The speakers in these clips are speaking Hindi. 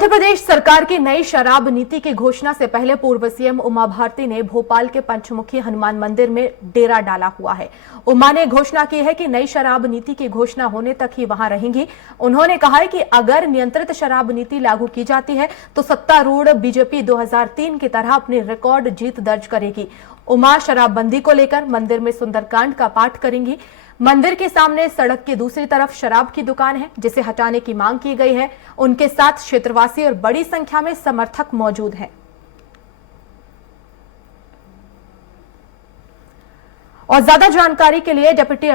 मध्य प्रदेश सरकार की नई शराब नीति की घोषणा से पहले पूर्व सीएम उमा भारती ने भोपाल के पंचमुखी हनुमान मंदिर में डेरा डाला हुआ है। उमा ने घोषणा की है कि नई शराब नीति की घोषणा होने तक ही वहां रहेंगी। उन्होंने कहा है कि अगर नियंत्रित शराब नीति लागू की जाती है तो सत्तारूढ़ बीजेपी 2003 की तरह अपनी रिकॉर्ड जीत दर्ज करेगी। उमा शराबबंदी को लेकर मंदिर में सुंदरकांड का पाठ करेंगी। मंदिर के सामने सड़क की दूसरी तरफ शराब की दुकान है जिसे हटाने की मांग की गई है। उनके साथ क्षेत्रवासी और बड़ी संख्या में समर्थक मौजूद हैं। और ज्यादा जानकारी के लिए डिप्टी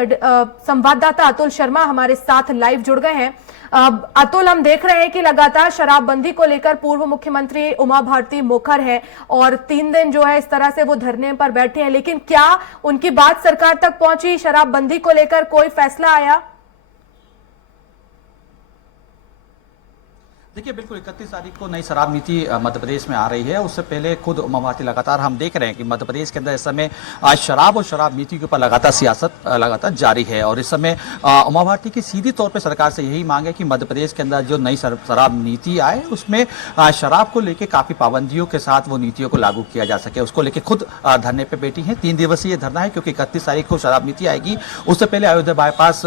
संवाददाता अतुल शर्मा हमारे साथ लाइव जुड़ गए हैं। अतुल, हम देख रहे हैं कि लगातार शराबबंदी को लेकर पूर्व मुख्यमंत्री उमा भारती मुखर है और 3 दिन जो है इस तरह से वो धरने पर बैठे हैं, लेकिन क्या उनकी बात सरकार तक पहुंची? शराबबंदी को लेकर कोई फैसला आया? देखिए, बिल्कुल 31 तारीख को नई शराब नीति मध्य प्रदेश में आ रही है। उससे पहले खुद उमा भारती लगातार हम देख रहे हैं कि मध्य प्रदेश के अंदर इस समय आज शराब और शराब नीति के ऊपर लगातार सियासत लगातार जारी है। और इस समय उमा भारती की सीधी तौर पे सरकार से यही मांग है कि मध्य प्रदेश के अंदर जो नई शराब नीति आए उसमें शराब को लेकर काफ़ी पाबंदियों के साथ वो नीतियों को लागू किया जा सके। उसको लेकर खुद धरने पर बैठी हैं। 3 दिवसीय धरना है क्योंकि 31 तारीख को शराब नीति आएगी। उससे पहले अयोध्या बाईपास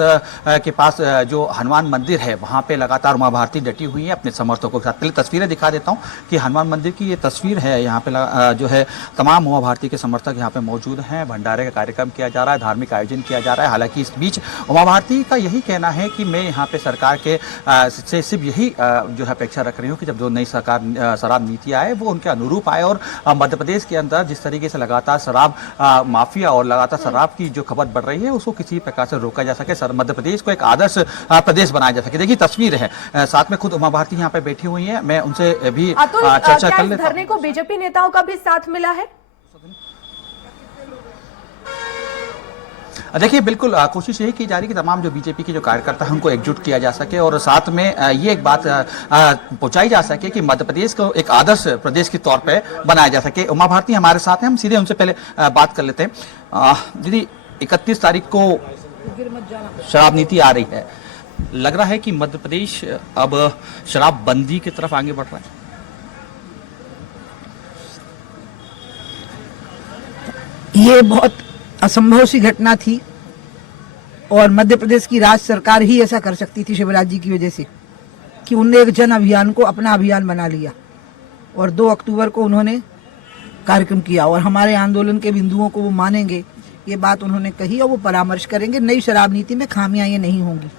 के पास जो हनुमान मंदिर है वहाँ पर लगातार उमा भारती डटी हुई है अपने समर्थकों के साथ। पहले तस्वीरें दिखा देता हूं कि हनुमान मंदिर की ये तस्वीर है। यहाँ पे जो है तमाम उमा भारती के समर्थक यहाँ पे मौजूद हैं। भंडारे का कार्यक्रम किया जा रहा है, धार्मिक आयोजन किया जा रहा है। हालांकि इस बीच उमा भारती का यही कहना है कि मैं यहाँ पे सरकार के से सिर्फ यही जो है अपेक्षा रख रही हूँ कि जब जो नई सरकार शराब नीति आए वो उनके अनुरूप आए और मध्य प्रदेश के अंदर जिस तरीके से लगातार शराब माफिया और लगातार शराब की जो खपत बढ़ रही है उसको किसी प्रकार से रोका जा सके, मध्य प्रदेश को एक आदर्श प्रदेश बनाया जा सके। देखिए तस्वीर है, साथ में खुद उमा भारती यहाँ पे बैठी हुई है। मैं उनसे भी चर्चा कर लेता हूं। धरने को बीजेपी नेताओं का भी साथ मिला है? देखिए, बिल्कुल कोशिश यही की जा रही है कि तमाम जो बीजेपी के जो कार्यकर्ता हैं उनको एकजुट किया जा सके और साथ में ये एक बात पहुंचाई जा सके कि मध्य प्रदेश को एक आदर्श प्रदेश के तौर पे बनाया जा सके। उमा भारती हमारे साथ हैं, हम सीधे उनसे पहले बात कर लेते हैं। दीदी, 31 तारीख को शराब नीति आ रही है, लग रहा है कि मध्य प्रदेश अब शराबबंदी की तरफ आगे बढ़ रहा है? ये बहुत असंभव सी घटना थी और मध्य प्रदेश की राज्य सरकार ही ऐसा कर सकती थी शिवराज जी की वजह से कि उनने एक जन अभियान को अपना अभियान बना लिया और 2 अक्टूबर को उन्होंने कार्यक्रम किया और हमारे आंदोलन के बिंदुओं को वो मानेंगे, ये बात उन्होंने कही और वो परामर्श करेंगे। नई शराब नीति में खामियां ये नहीं होंगी,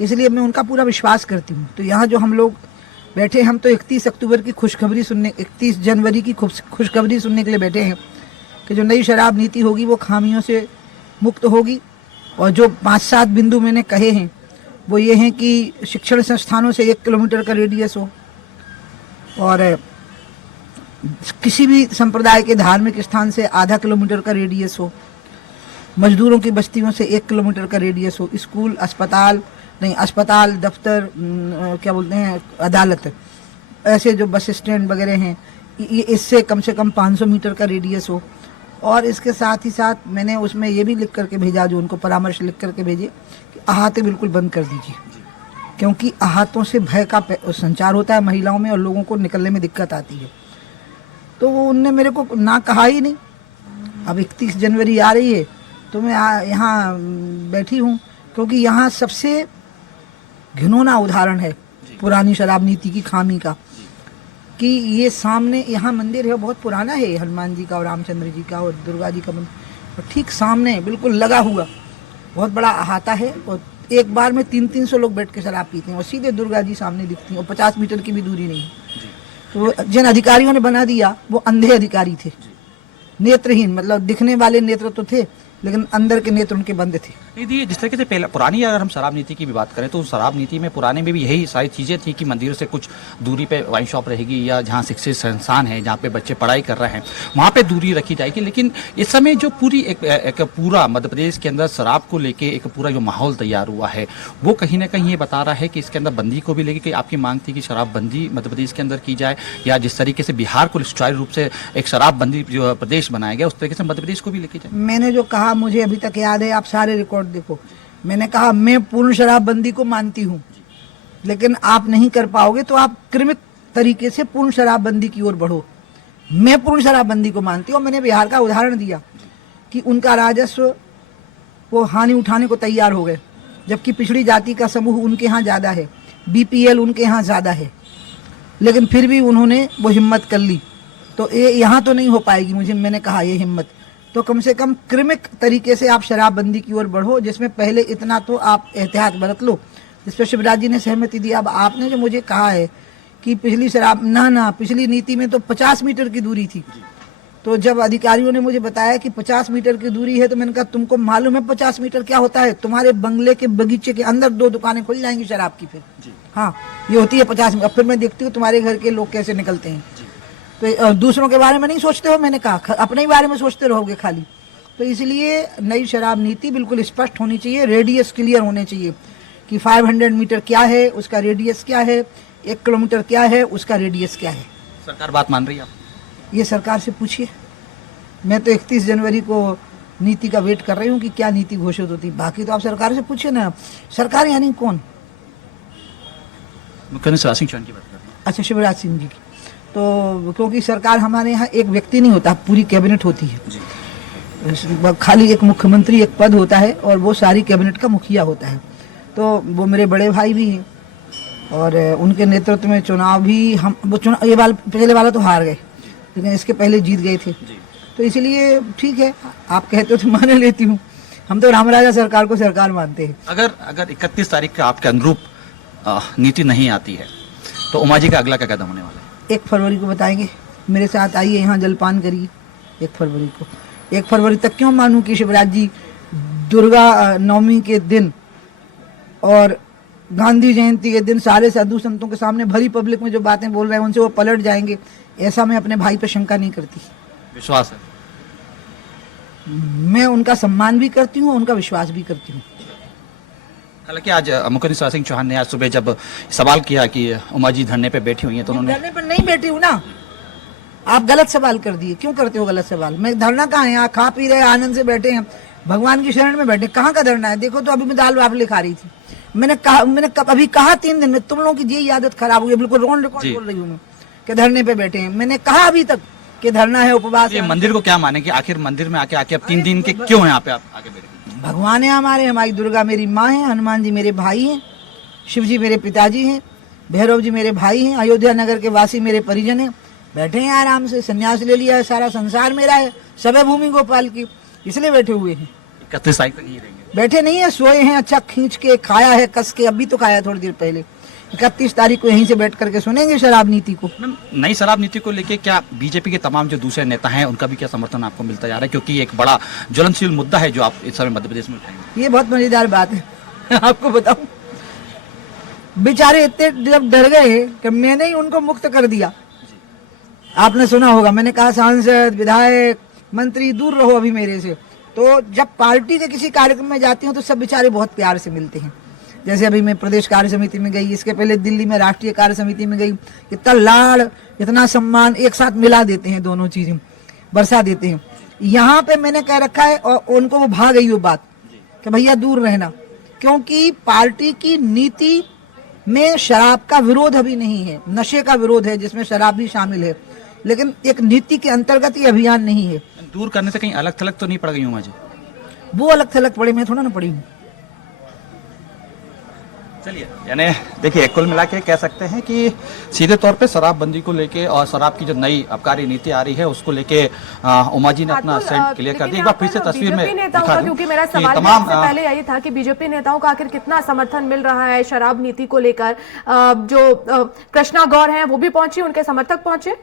इसलिए मैं उनका पूरा विश्वास करती हूँ। तो यहाँ जो हम लोग बैठे, हम तो 31 अक्टूबर की खुशखबरी सुनने, 31 जनवरी की खुशखबरी सुनने के लिए बैठे हैं कि जो नई शराब नीति होगी वो खामियों से मुक्त होगी। और जो 5-7 बिंदु मैंने कहे हैं वो ये हैं कि शिक्षण संस्थानों से 1 किलोमीटर का रेडियस हो और किसी भी संप्रदाय के धार्मिक स्थान से आधा किलोमीटर का रेडियस हो, मजदूरों की बस्तियों से 1 किलोमीटर का रेडियस हो, स्कूल अस्पताल दफ्तर क्या बोलते हैं अदालत, ऐसे जो बस स्टैंड वगैरह हैं ये इससे कम से कम 500 मीटर का रेडियस हो। और इसके साथ ही साथ मैंने उसमें ये भी लिख करके भेजा, जो उनको परामर्श लिख करके भेजे कि अहाते बिल्कुल बंद कर दीजिए, क्योंकि अहातों से भय का संचार होता है महिलाओं में और लोगों को निकलने में दिक्कत आती है। तो वो उनने मेरे को ना कहा ही नहीं। अब 31 जनवरी आ रही है तो मैं यहाँ बैठी हूँ क्योंकि यहाँ सबसे घिनौना उदाहरण है पुरानी शराब नीति की खामी का कि ये सामने यहाँ मंदिर है, बहुत पुराना है, हनुमान जी का और रामचंद्र जी का और दुर्गा जी का मंदिर, और ठीक सामने बिल्कुल लगा हुआ बहुत बड़ा अहाता है और एक बार में 300-300 लोग बैठ के शराब पीते हैं और सीधे दुर्गा जी सामने दिखती हैं और 50 मीटर की भी दूरी नहीं। तो जिन अधिकारियों ने बना दिया वो अंधे अधिकारी थे, नेत्रहीन, मतलब दिखने वाले नेत्र तो थे लेकिन अंदर के नेत्र उनके बंद थे। दीदी, जिस तरीके से पहले पुरानी अगर हम शराब नीति की भी बात करें तो शराब नीति में पुराने में भी यही सारी चीज़ें थी कि मंदिरों से कुछ दूरी पे वाइन शॉप रहेगी या जहाँ शिक्षित संस्थान है जहाँ पे बच्चे पढ़ाई कर रहे हैं वहाँ पे दूरी रखी जाएगी। लेकिन इस समय जो पूरी एक पूरा मध्य प्रदेश के अंदर शराब को लेके एक पूरा जो माहौल तैयार हुआ है वो कहीं ना कहीं ये बता रहा है कि इसके अंदर बंदी को भी लेके कि आपकी मांग थी कि शराब बंदी मध्य प्रदेश के अंदर की जाए, या जिस तरीके से बिहार को सुचारू रूप से एक शराब बंदी जो प्रदेश बनाया गया उस तरीके से मध्य प्रदेश को भी लेके जाए। मैंने जो कहा, मुझे अभी तक याद है, आप सारे रिकॉर्ड देखो, मैंने कहा मैं पूर्ण शराबबंदी को मानती हूँ लेकिन आप नहीं कर पाओगे तो आप क्रमिक तरीके से पूर्ण शराबबंदी की ओर बढ़ो। मैं पूर्ण शराबबंदी को मानती हूँ। मैंने बिहार का उदाहरण दिया कि उनका राजस्व वो हानि उठाने को तैयार हो गए, जबकि पिछड़ी जाति का समूह उनके यहाँ ज़्यादा है, बीपीएल उनके यहाँ ज़्यादा है, लेकिन फिर भी उन्होंने वो हिम्मत कर ली। तो ये यहाँ तो नहीं हो पाएगी, मुझे मैंने कहा ये हिम्मत। तो कम से कम क्रमिक तरीके से आप शराबबंदी की ओर बढ़ो, जिसमें पहले इतना तो आप एहतियात बरत लो, जिस पर शिवराज जी ने सहमति दी। अब आपने जो मुझे कहा है कि पिछली पिछली नीति में तो 50 मीटर की दूरी थी, तो जब अधिकारियों ने मुझे बताया कि 50 मीटर की दूरी है, तो मैंने कहा तुमको मालूम है 50 मीटर क्या होता है? तुम्हारे बंगले के बगीचे के अंदर 2 दुकानें खुल जाएंगी शराब की। फिर हाँ, ये होती है 50 मीटर। फिर मैं देखती हूँ तुम्हारे घर के लोग कैसे निकलते हैं। तो दूसरों के बारे में नहीं सोचते हो, मैंने कहा अपने ही बारे में सोचते रहोगे खाली। तो इसलिए नई शराब नीति बिल्कुल स्पष्ट होनी चाहिए, रेडियस क्लियर होने चाहिए कि 500 मीटर क्या है, उसका रेडियस क्या है, 1 किलोमीटर क्या है, उसका रेडियस क्या है। सरकार बात मान रही है? ये सरकार से पूछिए। मैं तो 31 जनवरी को नीति का वेट कर रही हूँ कि क्या नीति घोषित होती। बाकी तो आप सरकार से पूछिए ना। सरकार यानी कौन? मुख्यमंत्री शिवराज सिंह चौहान की बात कर रहे हैं। अच्छा, शिवराज सिंह जी की। तो क्योंकि सरकार हमारे यहाँ एक व्यक्ति नहीं होता, पूरी कैबिनेट होती है। खाली एक मुख्यमंत्री एक पद होता है और वो सारी कैबिनेट का मुखिया होता है। तो वो मेरे बड़े भाई भी हैं और उनके नेतृत्व में चुनाव भी हम वो चुनाव ये पहले वाला तो हार गए, लेकिन इसके पहले जीत गए थे। तो इसलिए ठीक है, आप कहते हो तो मान लेती हूँ। हम तो रामराजा सरकार को सरकार मानते हैं। अगर 31 तारीख का आपके अनुरूप नीति नहीं आती है तो उमा जी का अगला क्या कदम होने वाला है? 1 फरवरी को बताएंगे। मेरे साथ आइए, यहाँ जलपान करिए 1 फरवरी को। 1 फरवरी तक क्यों मानूं कि शिवराज जी दुर्गा नवमी के दिन और गांधी जयंती के दिन सारे साधु संतों के सामने भरी पब्लिक में जो बातें बोल रहे हैं उनसे वो पलट जाएंगे, ऐसा मैं अपने भाई पे शंका नहीं करती। विश्वास है? मैं उनका सम्मान भी करती हूँ, उनका विश्वास भी करती हूँ। हालांकि आज मुख्यमंत्री शिवराज सिंह चौहान ने आज सुबह जब सवाल किया कि उमा जी धरने पे बैठी हुई हैं तो उन्होंने धरने पर नहीं बैठी हूँ ना। आप गलत सवाल कर दिए। क्यों करते हो गलत सवाल? मैं धरना कहाँ है? यहाँ खा पी रहे आनंद से बैठे हैं, भगवान की शरण में बैठे। कहाँ का धरना है? देखो तो अभी मैं दाल बाफले खा रही थी। मैंने अभी कहा 3 दिन में। तुम लोगों की यही आदत खराब हुई है, बिल्कुल रॉन्ग रिकॉर्ड बोल रही हूँ मैं कि धरने पे बैठे हैं। मैंने कहा अभी तक कि धरना है, उपवास ये है। मंदिर को क्या माने कि आखिर मंदिर में आके अब 3 दिन के क्यों हैं यहाँ पे आप आगे बैठे? भगवान है हमारे, हमारी दुर्गा मेरी माँ है, हनुमान जी मेरे भाई हैं, शिव जी मेरे पिताजी हैं, भैरव जी मेरे भाई हैं, अयोध्या नगर के वासी मेरे परिजन हैं। बैठे हैं आराम से, संन्यास ले लिया है, सारा संसार मेरा है, सब है भूमि गोपाल की, इसलिए बैठे हुए हैं। 31 तारीख तक यहीं रहेंगे? बैठे नहीं है, सोए हैं। अच्छा खींच के खाया है, कस के, अभी तो खाया थोड़ी देर पहले। 31 तारीख को यहीं से बैठ करके सुनेंगे शराब नीति को। नई शराब नीति को लेके क्या बीजेपी के तमाम जो दूसरे नेता हैं उनका भी क्या समर्थन आपको मिलता जा रहा है? क्योंकि ये एक बड़ा ज्वलनशील मुद्दा है जो आप इस समय मध्य प्रदेश में उठाएंगे। ये बहुत मजेदार बात है। आपको बताऊं, बेचारे इतने जब डर गए कि मैंने ही उनको मुक्त कर दिया। आपने सुना होगा, मैंने कहा सांसद, विधायक, मंत्री दूर रहो अभी मेरे से। तो जब पार्टी के किसी कार्यक्रम में जाती हूँ तो सब बेचारे बहुत प्यार से मिलते हैं। जैसे अभी मैं प्रदेश कार्य समिति में गई, इसके पहले दिल्ली में राष्ट्रीय कार्य समिति में गई, इतना लाड़, इतना सम्मान एक साथ मिला देते हैं, दोनों चीजें बरसा देते हैं। यहाँ पे मैंने कह रखा है और उनको वो भाग गई वो बात कि भैया दूर रहना, क्योंकि पार्टी की नीति में शराब का विरोध अभी नहीं है, नशे का विरोध है जिसमें शराब भी शामिल है, लेकिन एक नीति के अंतर्गत ये अभियान नहीं है। दूर करने से कहीं अलग थलग तो नहीं पड़ गई उमा जी? वो अलग थलग पड़े, मैं थोड़ा ना पड़ी हूँ। चलिए, यानी देखिए कुल मिला के कह सकते हैं कि सीधे तौर पे शराबबंदी को लेके और शराब की जो नई आबकारी नीति आ रही है उसको लेके उमा जी ने अपना स्टैंड क्लियर कर दिया। एक बार फिर से तस्वीर में दिखा दूं क्योंकि मेरा कि सवाल तमाम पहले यही था कि बीजेपी नेताओं का आखिर कितना समर्थन मिल रहा है शराब नीति को लेकर। जो कृष्णा गौर हैं वो भी पहुंची, उनके समर्थक पहुंचे।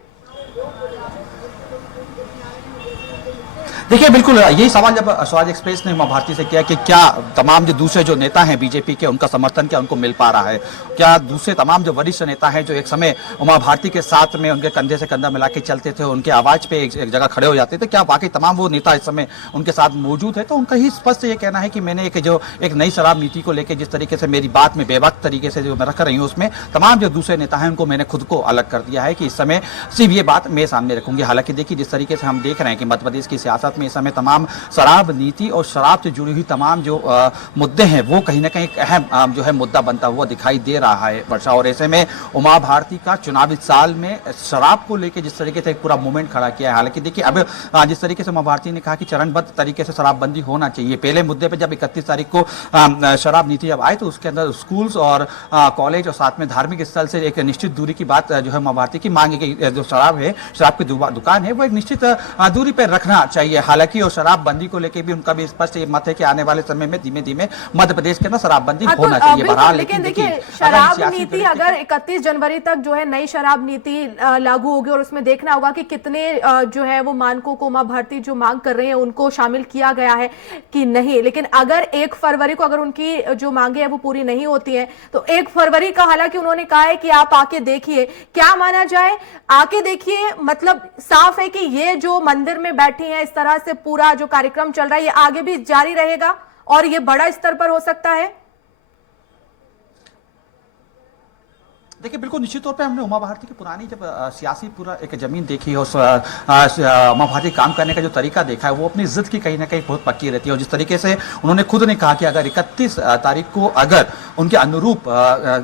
देखिए बिल्कुल यही सवाल जब स्वराज एक्सप्रेस ने उमा भारती से किया कि क्या तमाम जो दूसरे जो नेता हैं बीजेपी के उनका समर्थन क्या उनको मिल पा रहा है, क्या दूसरे तमाम जो वरिष्ठ नेता हैं जो एक समय उमा भारती के साथ में उनके कंधे से कंधा मिला के चलते थे, उनके आवाज पे एक जगह खड़े हो जाते थे, क्या वाकई तमाम वो नेता इस समय उनके साथ मौजूद है? तो उनका ही स्पष्ट ये कहना है कि मैंने एक नई शराब नीति को लेकर जिस तरीके से मेरी बात में बेवक्त तरीके से जो मैं रख रही हूँ उसमें तमाम जो दूसरे नेता हैं उनको मैंने खुद को अलग कर दिया है कि इस समय सिर्फ ये बात मैं सामने रखूंगी। हालांकि देखिए जिस तरीके से हम देख रहे हैं कि मध्य प्रदेश की सियासत बजट में इस समय तमाम शराब नीति और शराब से जुड़ी हुई तमाम जो मुद्दे हैं वो कहीं ना कहीं एक अहम जो है मुद्दा बनता हुआ दिखाई दे रहा है वर्षा। और ऐसे में उमा भारती का चुनावी साल में शराब को लेकर जिस तरीके से एक पूरा मूवमेंट खड़ा किया है, हालांकि देखिए अब जिस तरीके से उमा भारती ने कहा कि चरणबद्ध तरीके से शराबबंदी होना चाहिए, पहले मुद्दे पे जब 31 तारीख को शराब नीति जब आई तो उसके अंदर स्कूल्स और कॉलेज और साथ में धार्मिक स्थल से एक निश्चित दूरी की बात जो है उमा भारती की मांगी गई। जो शराब है, शराब की दुकान है, वो एक निश्चित दूरी पर रखना चाहिए। हालांकि और शराबबंदी को लेकर भी उनका भी स्पष्ट मत है कि आने वाले समय में धीमे धीमे मध्य प्रदेश के अंदर शराबबंदी होना चाहिए। बहरहाल लेकिन देखिए शराब नीति अगर 31 जनवरी तक जो है नई शराब नीति लागू होगी और उसमें देखना होगा कि कितने जो है वो मानकों को उमा भारती जो मांग कर रहे हैं उनको शामिल किया गया है कि नहीं। लेकिन अगर 1 फरवरी को अगर उनकी जो मांगे हैं वो पूरी नहीं होती है तो 1 फरवरी का हालांकि उन्होंने कहा है कि आप आके देखिए, क्या माना जाए आके देखिए, मतलब साफ है कि ये जो मंदिर में बैठी है इस तरह से पूरा जो कार्यक्रम चल रहा है ये आगे भी जारी रहेगा और ये बड़ा स्तर पर हो सकता है। देखिए बिल्कुल निश्चित तौर पे हमने उमा भारती की पुरानी जब सियासी पूरा एक जमीन देखी है, उस उमा भारती काम करने का जो तरीका देखा है वो अपनी जिद की कहीं ना कहीं बहुत पक्की रहती है। और जिस तरीके से उन्होंने खुद ने कहा कि अगर 31 तारीख को अगर उनके अनुरूप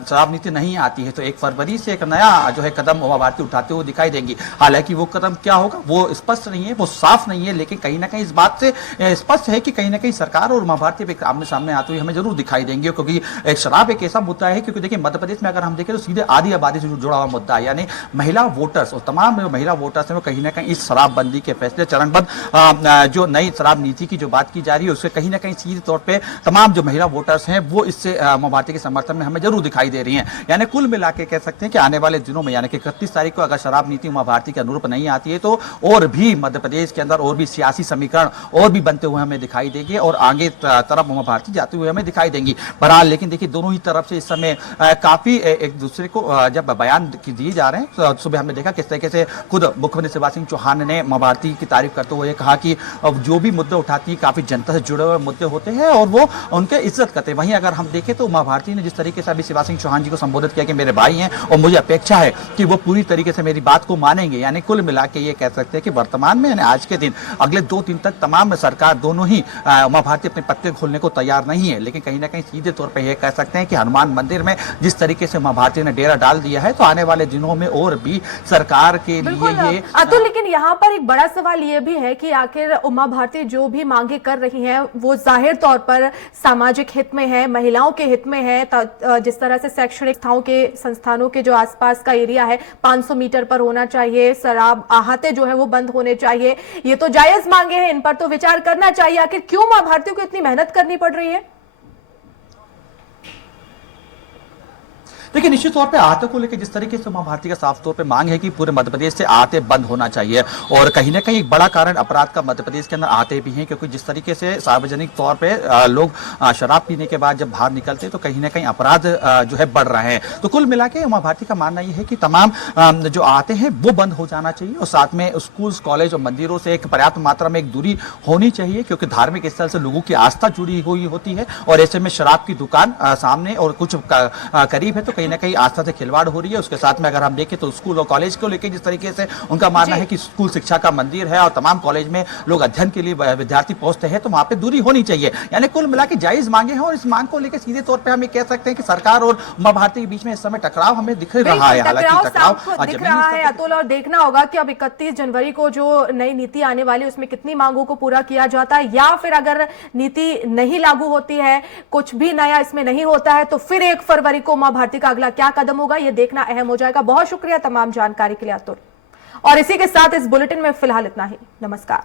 शराब नीति नहीं आती है तो 1 फरवरी से एक नया जो है कदम उमा भारती उठाते हुए दिखाई देंगी। हालांकि वो कदम क्या होगा वो स्पष्ट नहीं है, वो साफ नहीं है, लेकिन कहीं ना कहीं इस बात से स्पष्ट है कि कहीं ना कहीं सरकार और उमा भारती आमने सामने आते हुए हमें जरूर दिखाई देंगे। क्योंकि एक शराब एक ऐसा मुद्दा है, क्योंकि देखिए मध्य प्रदेश में अगर हम देखें तो सीधे आधी आबादी से जुड़ा हुआ मुद्दा है, यानी महिला वोटर्स और तमाम महिला वोटर्स हैं वो कहीं ना कहीं इस शराबबंदी के फैसले चरणबद्ध जो नई शराब नीति की जो बात की जा रही है उससे कहीं ना कहीं सीधे तौर पे तमाम जो महिला वोटर्स हैं वो इससे उमा भारती के समर्थन में हमें जरूर दिखाई दे रही हैं। यानी कुल मिला के कह सकते हैं कि आने वाले दिनों में यानी कि 31 तारीख को अगर शराब नीति उमा भारती के अनुरूप नहीं आती है तो और भी मध्य प्रदेश के अंदर और भी सियासी समीकरण और भी बनते हुए हमें दिखाई देंगे और आगे तरफ उमा भारती जाते हुए हमें दिखाई देंगी। बहरहाल लेकिन देखिए दोनों ही तरफ से इस समय काफी एक दूसरे को जब बयान दिए जा रहे हैं तो सुबह हमने देखा किस तरीके से खुद मुख्यमंत्री शिवराज सिंह चौहान ने उमा भारती की तारीफ करते हुए कहा कि जो भी मुद्दे उठाती है काफी जनता से जुड़े हुए मुद्दे होते हैं और वो उनके इज्जत करते हैं। वहीं अगर हम देखें तो उमा भारती ने जिस तरीके से अभी शिवराज सिंह चौहान जी को संबोधित किया कि मेरे भाई हैं और मुझे अपेक्षा है कि वो पूरी तरीके से मेरी बात को मानेंगे, यानी कुल मिला के ये कह सकते हैं कि वर्तमान में यानी आज के दिन अगले 2 दिन तक तमाम सरकार दोनों ही उमा भारती अपने पत्ते खोलने को तैयार नहीं है। लेकिन कहीं ना कहीं सीधे तौर पर यह कह सकते हैं कि हनुमान मंदिर में जिस तरीके से उमा भारती ने डेरा डाल दिया है तो आने वाले दिनों में और भी सरकार के लिए ये अतुल, लेकिन यहाँ पर एक बड़ा सवाल ये भी है कि आखिर उमा भारती जो भी मांगे कर रही हैं वो जाहिर तौर पर सामाजिक हित में है, महिलाओं के हित में है। जिस तरह से शैक्षणिक संस्थानों के जो आसपास का एरिया है 500 मीटर पर होना चाहिए, शराब आहते जो है वो बंद होने चाहिए, ये तो जायज मांगे हैं, इन पर तो विचार करना चाहिए। आखिर क्यों उमा भारती को इतनी मेहनत करनी पड़ रही है? देखिए निश्चित तौर पे आहते को लेकर जिस तरीके से उमा भारती का साफ तौर पे मांग है कि पूरे मध्य प्रदेश से आहते बंद होना चाहिए और कहीं ना कहीं एक बड़ा कारण अपराध का मध्य प्रदेश के अंदर आहते भी हैं, क्योंकि जिस तरीके से सार्वजनिक तौर पे लोग शराब पीने के बाद जब बाहर निकलते तो कहीं ना कहीं अपराध जो है बढ़ रहे हैं। तो कुल मिला के उमा भारती का मानना यह है कि तमाम जो आहते हैं वो बंद हो जाना चाहिए और साथ में स्कूल कॉलेज और मंदिरों से एक पर्याप्त मात्रा में एक दूरी होनी चाहिए, क्योंकि धार्मिक स्थल से लोगों की आस्था जुड़ी हुई होती है और ऐसे में शराब की दुकान सामने और कुछ करीब है तो कहीं ना कहीं आस्था से खिलवाड़ हो रही है। उसके साथ में अगर हम देखें तो स्कूल और कॉलेज को लेकर जिस तरीके से उनका मानना है कि स्कूल शिक्षा का मंदिर है और तमाम कॉलेज में लोग अध्ययन के लिए विद्यार्थी पहुंचते हैं तो वहां पे दूरी होनी चाहिए। यानी कुल मिला के जायज मांगे हैं और इस मांग को लेकर सीधे तौर पर हम ये कह सकते हैं कि सरकार और उमा भारती के बीच में इस समय टकराव हमें दिख रहा है। हालांकि टकराव दिख रहा है अतुल, और देखना होगा कि अब 31 जनवरी को जो नई नीति आने वाली है उसमें कितनी मांगों को पूरा किया जाता है, या फिर अगर नीति नहीं लागू होती है, कुछ भी नया इसमें नहीं होता है तो फिर 1 फरवरी को उमा भारती का अगला क्या कदम होगा ये देखना अहम हो जाएगा। बहुत शुक्रिया तमाम जानकारी के लिए अतुल, और इसी के साथ इस बुलेटिन में फिलहाल इतना ही। नमस्कार।